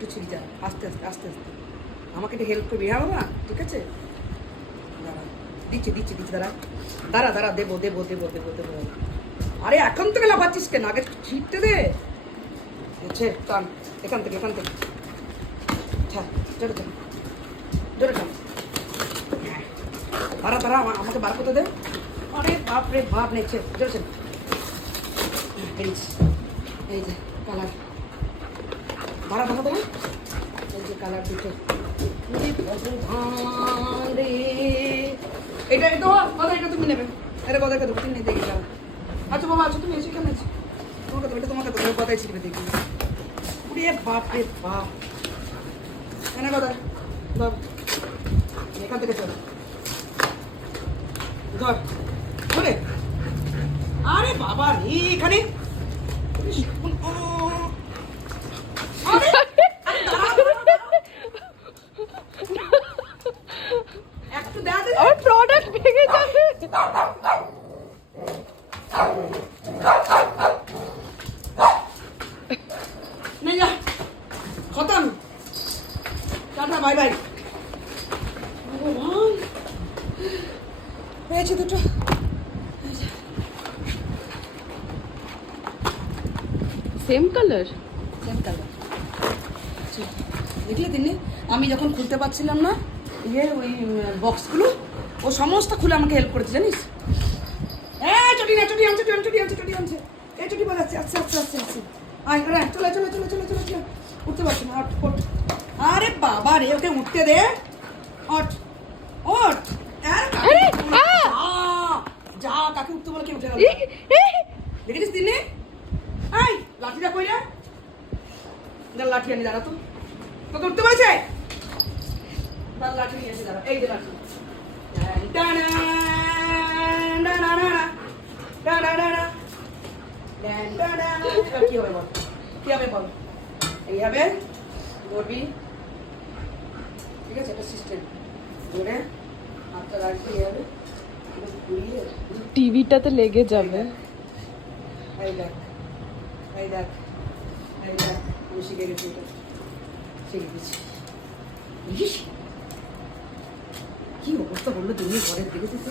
একটু ছিড়ি যা, আস্তে আস্তে আস্তে আস্তে। আমাকে একটু হেল্প করবি, হ্যাঁ বাবা? ঠিক আছে, দাঁড়া, দিচ্ছি দিচ্ছি দিচ্ছি, দাঁড়া দাঁড়া দাঁড়া, দেবো দেবো দেবো দেবো দেবো। আরে এখন থেকে লাফাচ্ছিস কেন? আগে ছিটতে দে। আচ্ছা টান, এখান থেকে এখান থেকে, আচ্ছা জোরে টান, জোরে টান। দাঁড়া দাঁড়া, আমাকে বার করতে দে। আরে বাপ রে বাপ, নেছে জোরে ছেড়ে। এই যে কালার, দাঁড়া দাঁড়া দাঁড়া, এই যে কালার দুটো। রে এটা এটা কথা, এটা তুমি নেবে। আরে কথা কথা তুমি নেই, দেখি দাঁড়া। আচ্ছা বাবা, আচ্ছা তুমি এসে কেন আছো? তোমার কথা, এটা তোমার কথা, তোমার কথাই শিখবে দেখি। রে বাপ রে বাপ, এনে কথা ধর, এখান থেকে চল, ধর ধরে। আরে বাবা রে, এখানে আমার প্রোডাক্ট ভেঙে যাবে। খতম, টাটা বাই বাই। পেয়েছি দুটো। Same colour, same colour. দেখলে তিনি, আমি যখন খুলতে পারছিলাম না ওই বক্সগুলো, ও সমস্ত খুলে আমাকে হেল্প করেছে জানিস। চটি না, চটি আনছে, চটি আনছে, চটি আনছে, এই চটি বাজাচ্ছে। আচ্ছা আচ্ছা আচ্ছা আচ্ছা, আয় চলে চলে চলে চলে চলে চলে, উঠতে পারছি না, ওঠ। আরে বাবা রে, ওকে উঠতে দে, ওঠ ওঠ। যা, কাকে উঠতে বলে কি উঠে গেল, দেখেছিস তিনি? এই লাঠিটা কইরা, লাঠি আনি, দাঁড়া তো, তোকে উঠতে বলছে। লাঠি নিয়ে এসে দাঁড়া, এই যে লাঠি। কি হবে বল, কি হবে বল? এইভাবে ধরবি, ঠিক আছে? এটা সিস্টেম। ধরে হাতটা রাখবি এইভাবে, ঘুরিয়ে টিভিটাতে লেগে যাবে। এই দেখ, এই দেখ, এই দেখ, আমি শিখে গেছি, এটা শিখে গেছি। কি অবস্থা বললো তুমি ঘরের, দেখেছিস?